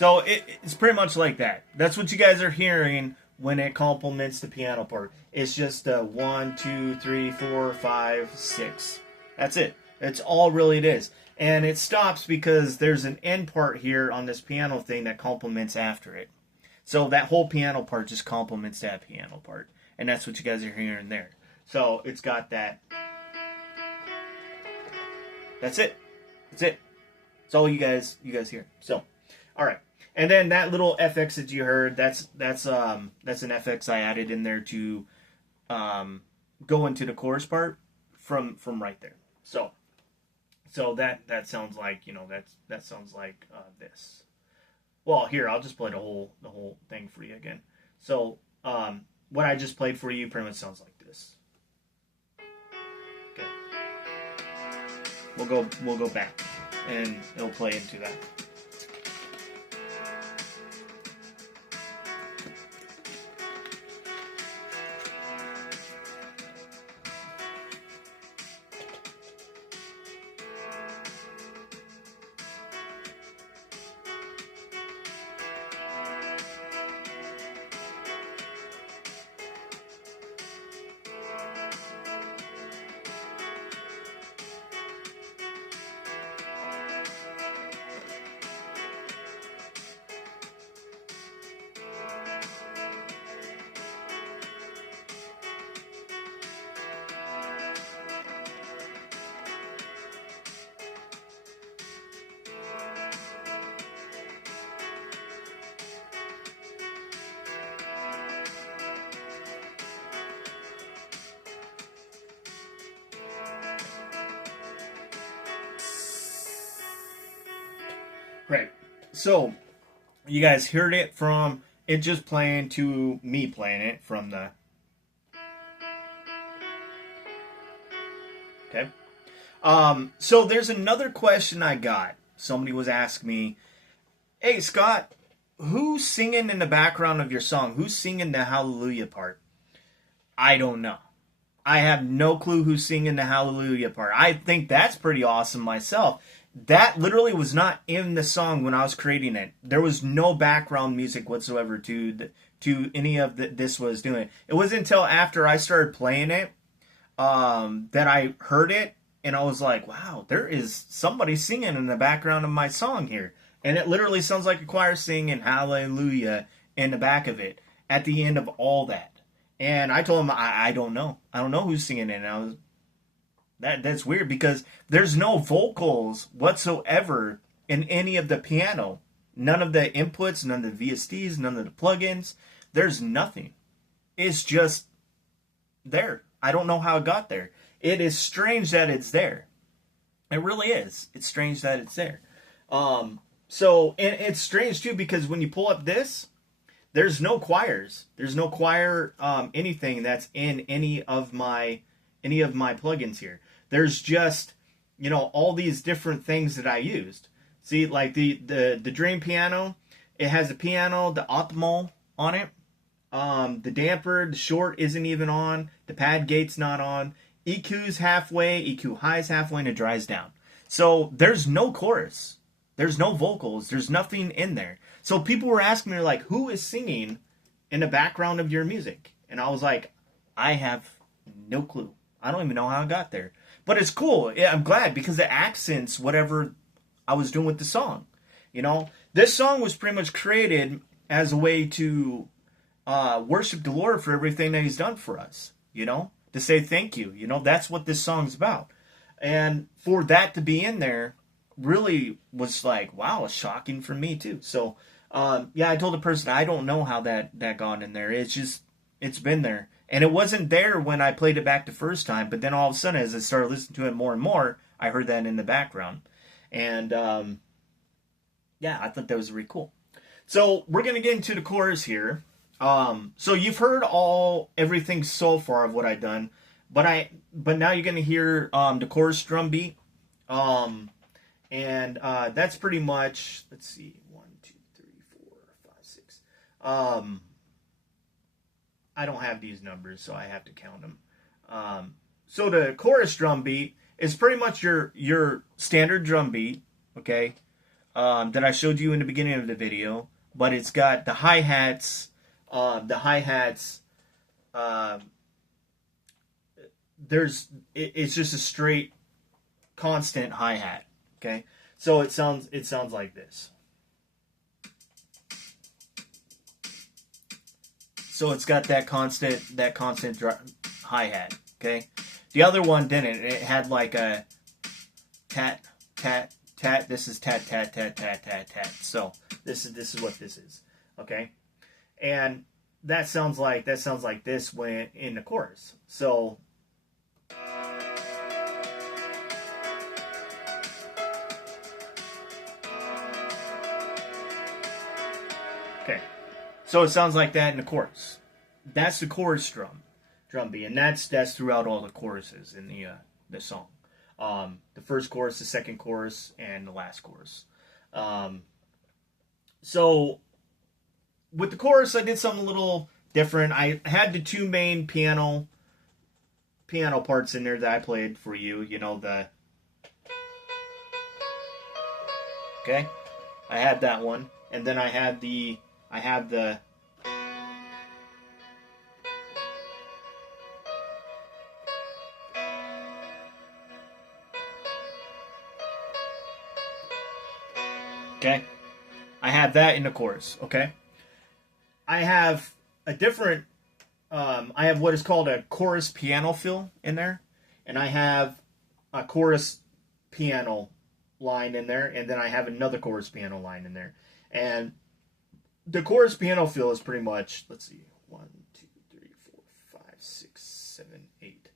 So it's pretty much like that. That's what you guys are hearing when it complements the piano part. It's just 1, 2, 3, 4, 5, 6. That's it. That's all really it is. And it stops because there's an end part here on this piano thing that complements after it. So that whole piano part just complements that piano part. And that's what you guys are hearing there. So it's got that. That's it. That's it. That's all you guys hear. So, all right. And then that little FX that you heard, that's an FX I added in there to go into the chorus part from right there. So that sounds like, that sounds like this. Well, here, I'll just play the whole thing for you again. So, what I just played for you pretty much sounds like this. Okay. We'll go back and it'll play into that. Right. So, you guys heard it from it just playing to me playing it from the. Okay. So there's another question I got. Somebody was asking me, "Hey Scott, who's singing in the background of your song? Who's singing the hallelujah part?" I don't know. I have no clue who's singing the hallelujah part. I think that's pretty awesome myself. That literally was not in the song when I was creating it. There was no background music whatsoever to any of this was doing. It wasn't until after I started playing it that I heard it, and I was like, wow, there is somebody singing in the background of my song here. And it literally sounds like a choir singing hallelujah in the back of it at the end of all that. And I told him, I don't know. I don't know who's singing it. And I was, that's weird because there's no vocals whatsoever in any of the piano. None of the inputs, none of the VSTs, none of the plugins. There's nothing. It's just there. I don't know how it got there. It is strange that it's there. It really is. It's strange that it's there. So, and it's strange too because when you pull up this, there's no choirs. There's no choir anything that's in any of my plugins here. There's just, all these different things that I used. See, like the Dream piano, it has a piano, the optimal on it. The damper, the short isn't even on. The pad gate's not on. EQ's halfway, EQ high's halfway, and it dries down. So there's no chorus. There's no vocals. There's nothing in there. So people were asking me, like, who is singing in the background of your music? And I was like, I have no clue. I don't even know how I got there. But it's cool. Yeah, I'm glad because it accents whatever I was doing with the song. This song was pretty much created as a way to worship the Lord for everything that He's done for us. To say thank you. That's what this song's about. And for that to be in there really was like, wow, it's shocking for me too. So, I told the person I don't know how that got in there. It's been there. And it wasn't there when I played it back the first time, but then all of a sudden as I started listening to it more and more, I heard that in the background. And, I thought that was really cool. So we're going to get into the chorus here. So you've heard everything so far of what I've done, but now you're going to hear, the chorus drum beat. And that's pretty much, let's see, 1, 2, 3, 4, 5, 6. I don't have these numbers, so I have to count them. So the chorus drum beat is pretty much your standard drum beat, okay? that I showed you in the beginning of the video, but it's got the hi-hats. The hi-hats, it's just a straight constant hi-hat. Okay, so it sounds like this. So it's got that constant hi-hat. Okay, the other one didn't. It had like a tat tat tat. This is tat tat tat tat tat tat. So this is what this is. Okay, and that sounds like this when in the chorus. So okay, so it sounds like that in the chorus. That's the chorus drum beat, and that's throughout all the choruses in the song. The first chorus, the second chorus, and the last chorus. So with the chorus, I did something a little different. I had the two main piano parts in there that I played for you. You know, the okay, I had that one, and then I had the okay, I have that in the chorus. Okay, I have a different. I have what is called a chorus piano fill in there, and I have a chorus piano line in there, and then I have another chorus piano line in there. And the chorus piano fill is pretty much, let's see, 1, 2, 3, 4, 5, 6, 7, 8.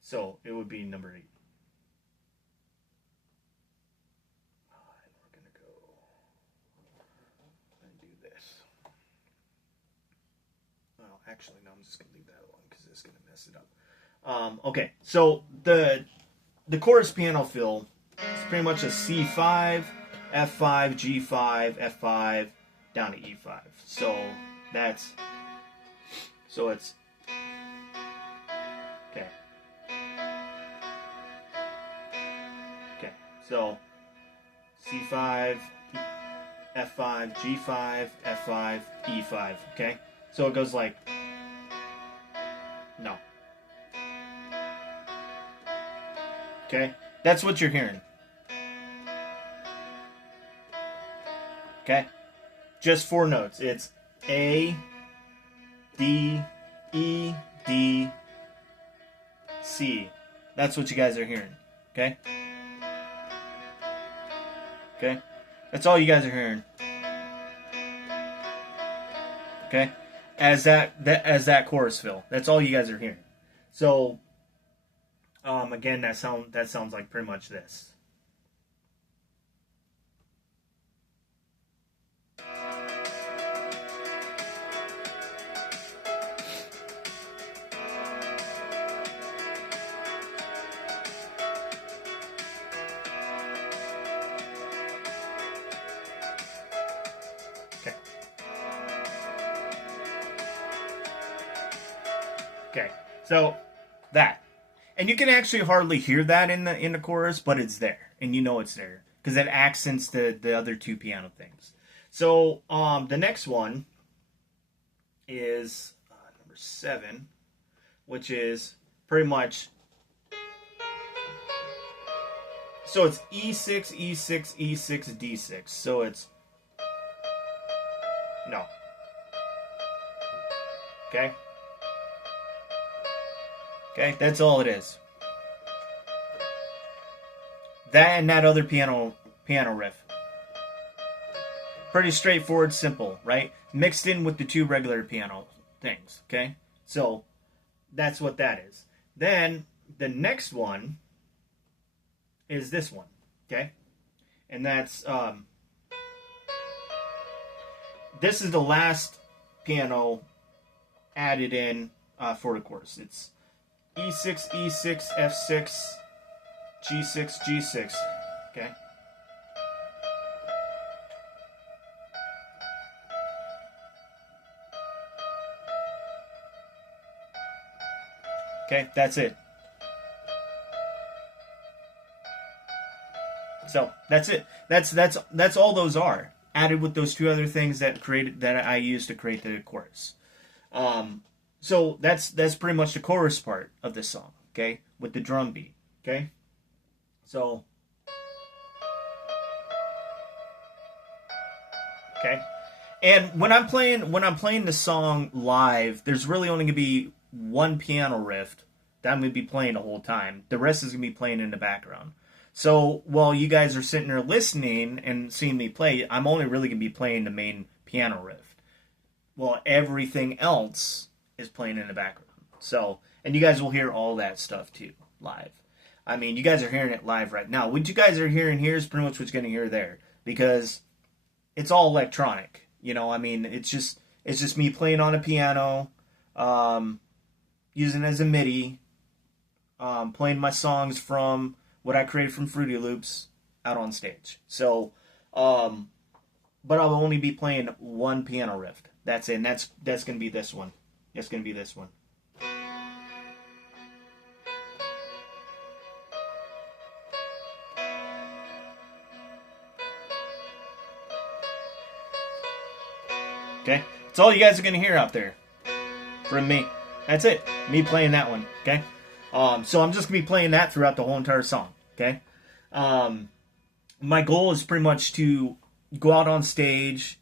So it would be number 8. And we're gonna go and do this. Well, actually, no, I'm just gonna leave that alone because it's gonna mess it up. Okay, so the chorus piano fill is pretty much a C5, F5, G5, F5, down to E5. So it's okay. Okay, so C5, F5, G5, F5, E5. Okay, so it goes like no. Okay, that's what you're hearing. Okay, just 4 notes. It's A, D, E, D, C. That's what you guys are hearing. Okay? Okay? That's all you guys are hearing. Okay? As that chorus fill. That's all you guys are hearing. So again, that sounds like pretty much this. Okay. Okay. So that. And you can actually hardly hear that in the chorus, but it's there, and you know it's there because it accents the other 2 piano things. So the next one is number 7, which is pretty much. So it's E6, E6, E6, D6. So it's no. Okay. Okay, that's all it is. That and that other piano riff. Pretty straightforward, simple, right? Mixed in with the 2 regular piano things, okay? So that's what that is. Then the next one is this one, okay? And that's this is the last piano added in for the chorus. It's E6, E6, F6, G6, G6. Okay. Okay, that's it. So that's it. That's all those are added with those two other things that I used to create the chorus. Um, so that's pretty much the chorus part of this song. Okay, with the drum beat. Okay, so okay, and when I'm playing the song live, there's really only gonna be one piano riff that I'm gonna be playing the whole time. The rest is gonna be playing in the background. So while you guys are sitting there listening and seeing me play, I'm only really gonna be playing the main piano riff. Well, everything else is playing in the background. So, and you guys will hear all that stuff too live. I mean, you guys are hearing it live right now. What you guys are hearing here is pretty much what you're gonna hear there because it's all electronic. I mean, it's just me playing on a piano, um, using it as a MIDI, playing my songs from what I created from Fruity Loops out on stage. So, um, but I'll only be playing one piano riff. That's it. And that's gonna be this one. That's gonna be this one. Okay, that's all you guys are gonna hear out there from me. That's it. Me playing that one. Okay. So I'm just gonna be playing that throughout the whole entire song. Okay. Um, my goal is pretty much to go out on stage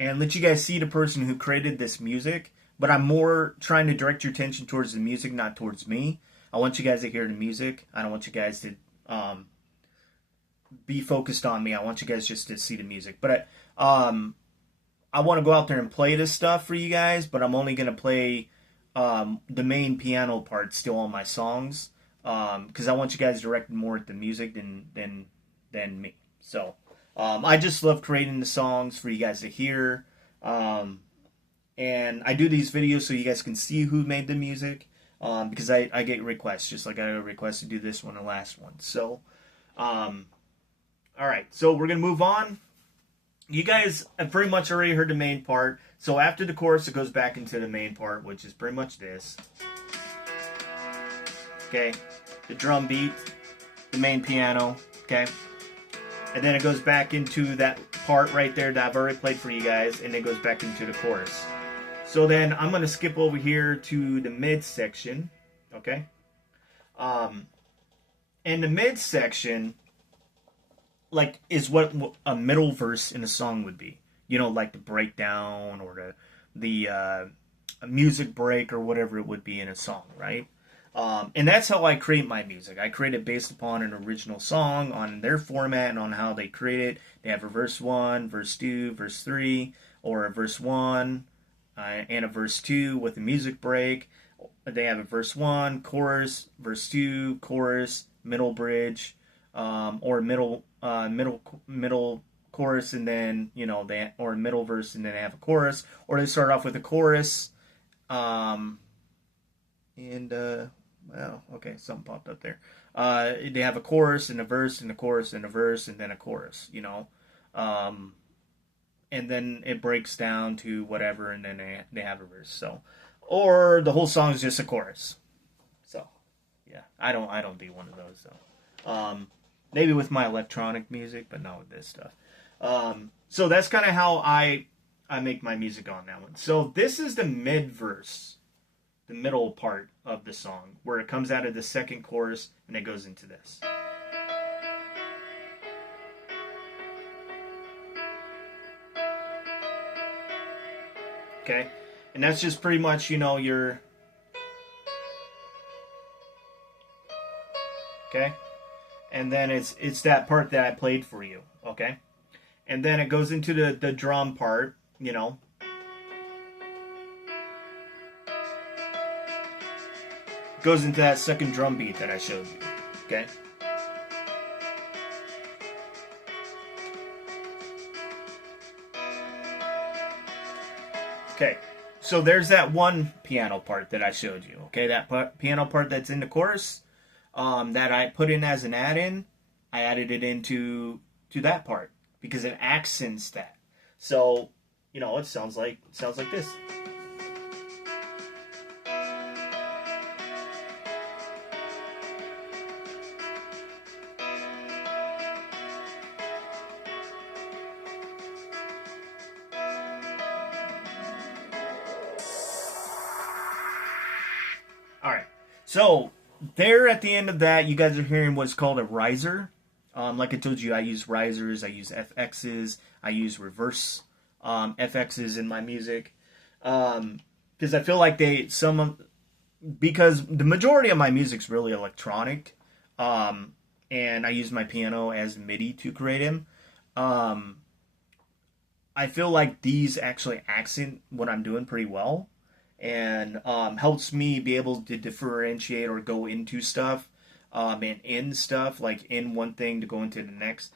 and let you guys see the person who created this music. But I'm more trying to direct your attention towards the music, not towards me. I want you guys to hear the music. I don't want you guys to be focused on me. I want you guys just to see the music. But I want to go out there and play this stuff for you guys. But I'm only gonna play the main piano part still on my songs because I want you guys directed more at the music than me. So I just love creating the songs for you guys to hear. And I do these videos so you guys can see who made the music because I get requests, just like I got a request to do this one and last one. So, all right, so we're going to move on. You guys have pretty much already heard the main part. So after the chorus, it goes back into the main part, which is pretty much this. Okay, the drum beat, the main piano, okay? And then it goes back into that part right there that I've already played for you guys, and it goes back into the chorus. So then I'm going to skip over here to the mid section, okay? And the mid section, like, is what a middle verse in a song would be. Like the breakdown or the music break or whatever it would be in a song, right? And that's how I create my music. I create it based upon an original song, on their format, and on how they create it. They have a verse 1, verse 2, verse 3, or a verse 1 and a verse 2 with a music break. They have a verse 1, chorus, verse 2, chorus, middle bridge, or middle chorus, and then or a middle verse, and then they have a chorus, or they start off with a chorus, and well, okay, something popped up there. They have a chorus and a verse and a chorus and a verse and then a chorus, and then it breaks down to whatever, and then they have a verse. So, or the whole song is just a chorus. So, yeah, I don't do one of those though. Maybe with my electronic music, but not with this stuff. So that's kind of how I make my music on that one. So this is the mid verse, the middle part of the song, where it comes out of the second chorus and it goes into this. Okay, and that's just pretty much your okay, and then it's that part that I played for you. Okay, and then it goes into the drum part. Goes into that second drum beat that I showed you. Okay. Okay. So there's that one piano part that I showed you. Okay, that piano part that's in the chorus, that I put in as an add-in. I added it into that part because it accents that. So it sounds like this. So there at the end of that, you guys are hearing what's called a riser. Like I told you, I use risers, I use FXs, I use reverse FXs in my music, because I feel like because the majority of my music's really electronic, and I use my piano as MIDI to create them. Um, I feel like these actually accent what I'm doing pretty well, and helps me be able to differentiate or go into stuff, and end stuff, like in one thing to go into the next,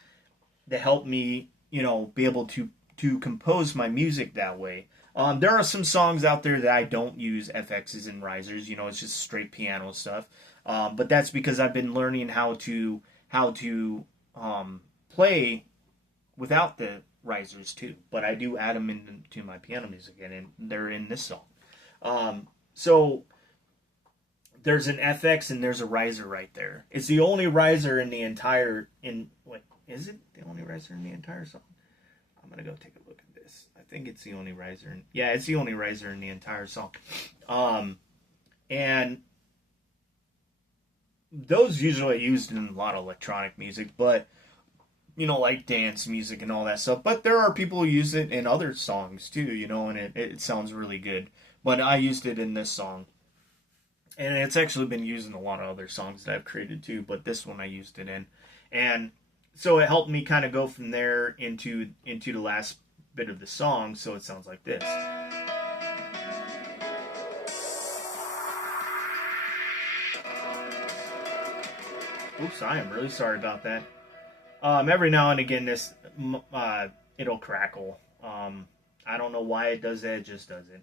to help me, be able to compose my music that way. There are some songs out there that I don't use FXs and risers. It's just straight piano stuff. But that's because I've been learning how to play without the risers too. But I do add them into my piano music, and they're in this song. So there's an FX and there's a riser right there. It's the only riser in the entire what is it? The only riser in the entire song? I'm gonna go take a look at this. I think it's the only riser. Yeah, it's the only riser in the entire song. And those usually are used in a lot of electronic music, but like dance music and all that stuff. But there are people who use it in other songs too, and it sounds really good. But I used it in this song. And it's actually been used in a lot of other songs that I've created too, but this one I used it in. And so it helped me kind of go from there into the last bit of the song, so it sounds like this. Oops, I am really sorry about that. Every now and again, it'll crackle. I don't know why it does that; it just does it.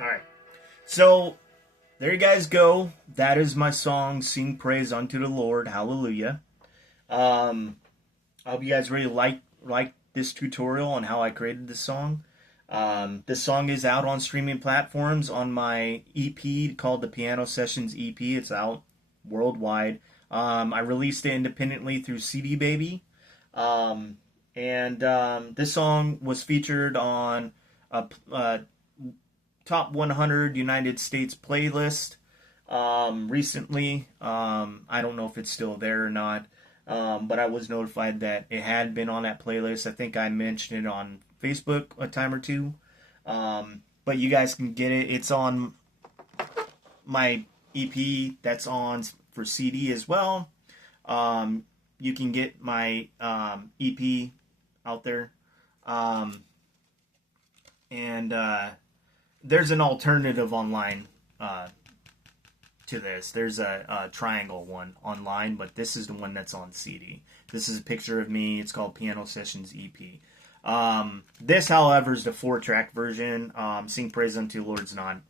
All right. So there you guys go. That is my song, "Sing Praise Unto the Lord, Hallelujah." Um, I hope you guys really like this tutorial on how I created this song. This song is out on streaming platforms on my EP called the Piano Sessions EP. It's out worldwide. I released it independently through CD Baby. And this song was featured on a top 100 United States playlist recently. I don't know if it's still there or not, but I was notified that it had been on that playlist. I think I mentioned it on Facebook a time or two. But you guys can get it. It's on my EP that's on for CD as well. You can get my EP out there. And there's an alternative online to this. There's a triangle one online, but this is the one that's on CD. This is a picture of me. It's called Piano Sessions EP. This, however, is the 4-track version. Sing Praise Unto the Lord's not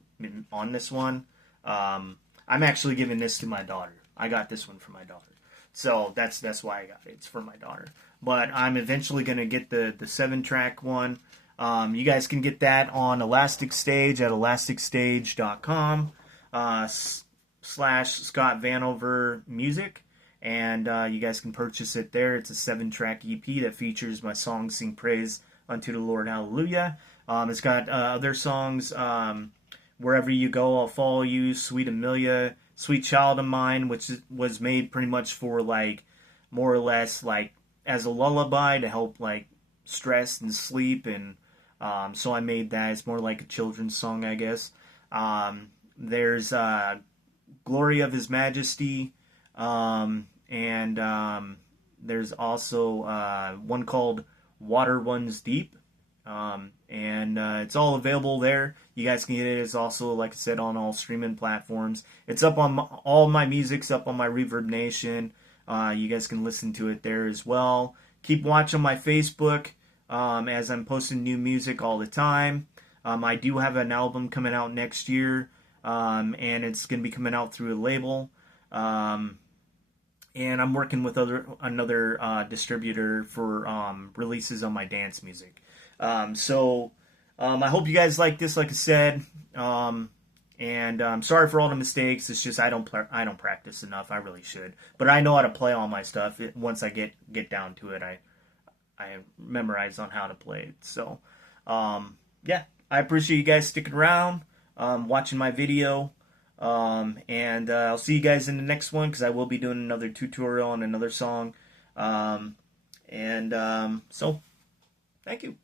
on this one. I'm actually giving this to my daughter. I got this one for my daughter. So that's why I got it. It's for my daughter. But I'm eventually going to get the 7-track one. You guys can get that on Elastic Stage at elasticstage.com / Scott Vanover Music. And you guys can purchase it there. It's a 7-track EP that features my song "Sing Praise Unto the Lord, Hallelujah." It's got other songs, "Wherever You Go, I'll Follow You," "Sweet Amelia," "Sweet Child of Mine," which was made pretty much for like more or less like as a lullaby to help like stress and sleep, and so I made that. It's more like a children's song, I guess. There's "Glory of His Majesty," and there's also one called "Water Runs Deep," And it's all available there. You guys can get it. It's also, like I said, on all streaming platforms. It's up on all my music's up on my Reverb Nation. You guys can listen to it there as well. Keep watching my Facebook as I'm posting new music all the time. I do have an album coming out next year, and it's going to be coming out through a label. And I'm working with another distributor for releases on my dance music. I hope you guys like this, like I said. And I'm sorry for all the mistakes. It's just I don't practice enough. I really should, but I know how to play all my stuff. Once I get down to it, I memorize on how to play it. So, yeah, I appreciate you guys sticking around, watching my video. And I'll see you guys in the next one, because I will be doing another tutorial on another song. So, thank you.